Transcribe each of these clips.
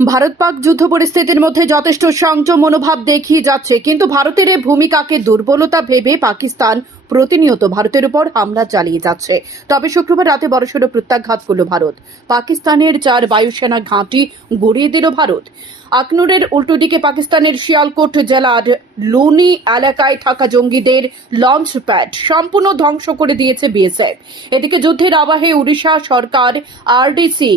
ভারত পাক যুদ্ধ পরিস্থিতির মধ্যে যথেষ্ট সংযম মনোভাব দেখিয়ে যাচ্ছে, কিন্তু ভারতের এই ভূমিকাকে দুর্বলতা ভেবে পাকিস্তান প্রতিনিয়ত ভারতের উপর হামলা চালিয়ে যাচ্ছে। তবে শুক্রবার রাতে বড়সড় প্রত্যাঘাত করল ভারত। পাকিস্তানের 4 বায়ুসেনা ঘাঁটি গুড়িয়ে দিল ভারত। আখনুরের উল্টো দিকে পাকিস্তানের শিয়ালকোট জেলার লুনি এলাকায় থাকা জঙ্গিদের লঞ্চ প্যাড সম্পূর্ণ ধ্বংস করে দিয়েছে বিএসএফ। এদিকে যুদ্ধের আবহে উড়িষ্যা সরকার আরডিসি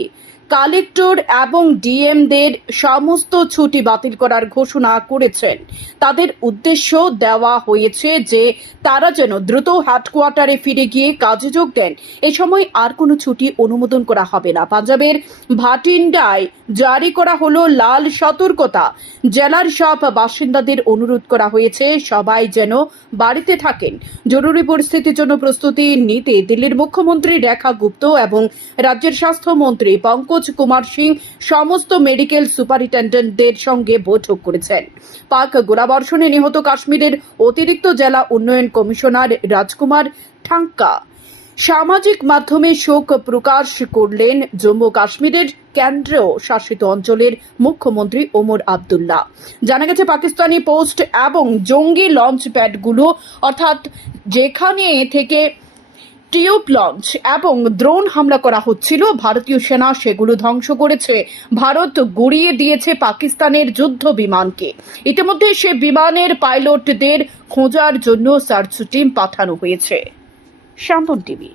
কালেক্টর এবং ডিএমদের সমস্ত ছুটি বাতিল করার ঘোষণা করেছেন। তাদের উদ্দেশ্য দেওয়া হয়েছে যে তারা যেন দ্রুত হেডকোয়ার্টারে ফিরে গিয়ে কাজে যোগ দেন। এ সময় আর কোনো ছুটি অনুমোদন করা হবে না। পাঞ্জাবের ভাটিন্ডায় জারি করা হলো লাল সতর্কতা। জেলার সব বাসিন্দাদের অনুরোধ করা হয়েছে সবাই যেন বাড়িতে থাকেন। জরুরি পরিস্থিতির জন্য প্রস্তুতি নিতে দিল্লির মুখ্যমন্ত্রী রেখা গুপ্ত এবং রাজ্যের স্বাস্থ্যমন্ত্রী পঙ্কজ কুমার সিং সমস্ত মেডিকেল সুপারিনটেন্ডেন্টদের সঙ্গে বৈঠক করেছেন। পাক গোলাবর্ষণে নিহত কাশ্মীরের অতিরিক্ত জেলা উন্নয়ন কমিশনার রাজকুমার ঠাঙ্কা সামাজিক মাধ্যমে শোক প্রকাশ করলেন জম্মু কাশ্মীরের কেন্দ্রীয় শাসিত অঞ্চলের মুখ্যমন্ত্রী ওমর আবদুল্লাহ। জানা গেছে পাকিস্তানি পোস্ট এবং জঙ্গি লঞ্চ প্যাডগুলো অর্থাৎ যেখানে থেকে টিউব লঞ্চ এবং ড্রোন হামলা করা হচ্ছিল, ভারতীয় সেনা সেগুলো ধ্বংস করেছে। ভারত গুড়িয়ে দিয়েছে পাকিস্তানের যুদ্ধ বিমানকে। ইতিমধ্যে সে বিমানের পাইলটদের খোঁজার জন্য সার্চ টিম পাঠানো হয়েছে। শান্তন টিভি।